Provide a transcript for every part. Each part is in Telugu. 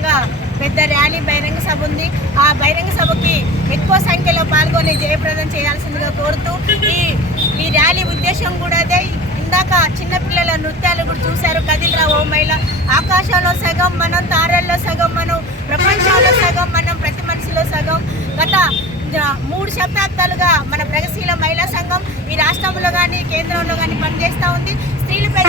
భాగంగా పెద్ద ర్యాలీ బహిరంగ సభ ఉంది. ఆ బహిరంగ సభకి ఎక్కువ సంఖ్యలో పాల్గొని జయప్రదం చేయాల్సిందిగా కోరుతూ ఈ ర్యాలీ ఉద్దేశం కూడా అదే. ఇందాక చిన్నపిల్లల నృత్యాలు కూడా చూశారు. కదిలిరా ఓ మహిళ, ఆకాశంలో సగం మనం, తారల్లో సగం మనం, ప్రపంచంలో సగం మనం, ప్రతి మనిషిలో సగం. గత 3 శతాబ్దాలుగా మన ప్రగతిశీల మహిళా సంఘం ఈ రాష్ట్రంలో కానీ కేంద్రంలో కానీ పనిచేస్తూ ఉంది. స్త్రీలపై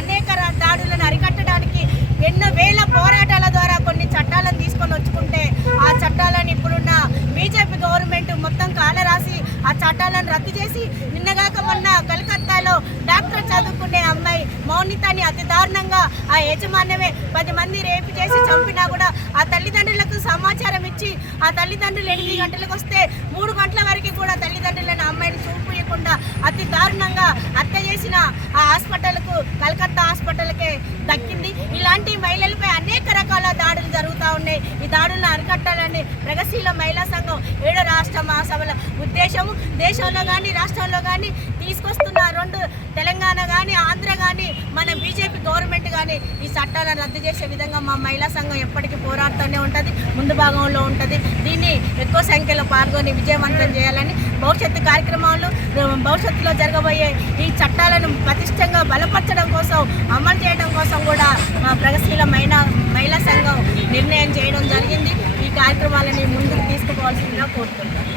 అనేక దాడులను అరికట్టడానికి ఎన్నో వేల పోరాటాల ద్వారా కొన్ని చట్టాలను తీసుకొని వచ్చుకుంటే ఆ చట్టాలను ఇప్పుడున్న బీజేపీ గవర్నమెంట్ మొత్తం కాలరాసి ఆ చట్టాలను రద్దు చేసి నిన్నగాక మొన్న కలకత్తాలో డాక్టర్ చదువుకునే అమ్మాయి మౌనితని అతి దారుణంగా ఆ యజమాన్యమే 10 మంది రేపు చేసి చంపినా కూడా ఆ తల్లిదండ్రులకు సమాచారం ఇచ్చి ఆ తల్లిదండ్రులు 8 గంటలకు వస్తే 3 గంటల వరకు కూడా తల్లిదండ్రులను అమ్మాయిని చూపించకుండా అతి దారుణంగా హత్య చేసిన ఆ హాస్పిటల్కు కలకత్తా హాస్పిటల్కే దక్కింది. ఇలాంటి మహిళలపై అనేక రకాల దాడులు జరుగుతూ ఉన్నాయి. ఈ దాడులను అరికట్టాలని ప్రగతిశీల మహిళా సంఘం 7 రాష్ట్ర మహాసభల ఉద్దేశము. దేశంలో కానీ రాష్ట్రంలో కానీ తీసుకొస్తున్న 2 తెలంగాణ కానీ ఆంధ్ర కానీ మన బీజేపీ గవర్నమెంట్ కానీ ఈ చట్టాలను రద్దు చేసే విధంగా మా మహిళా సంఘం ఎప్పటికీ పోరాడుతూనే ఉంటుంది, ముందు భాగంలో ఉంటుంది. దీన్ని ఎక్కువ సంఖ్యలో పాల్గొని విజయవంతం చేయాలని భవిష్యత్తులో జరగబోయే ఈ చట్టాలను పటిష్టంగా బలపరచడం కోసం, అమలు చేయడం కోసం కూడా మా ప్రగతిశీల మహిళా సంఘం నిర్ణయం చేయడం జరిగింది. ఈ కార్యక్రమాలని ముందుకు తీసుకుపోవాల్సిందిగా కోరుతున్నాను.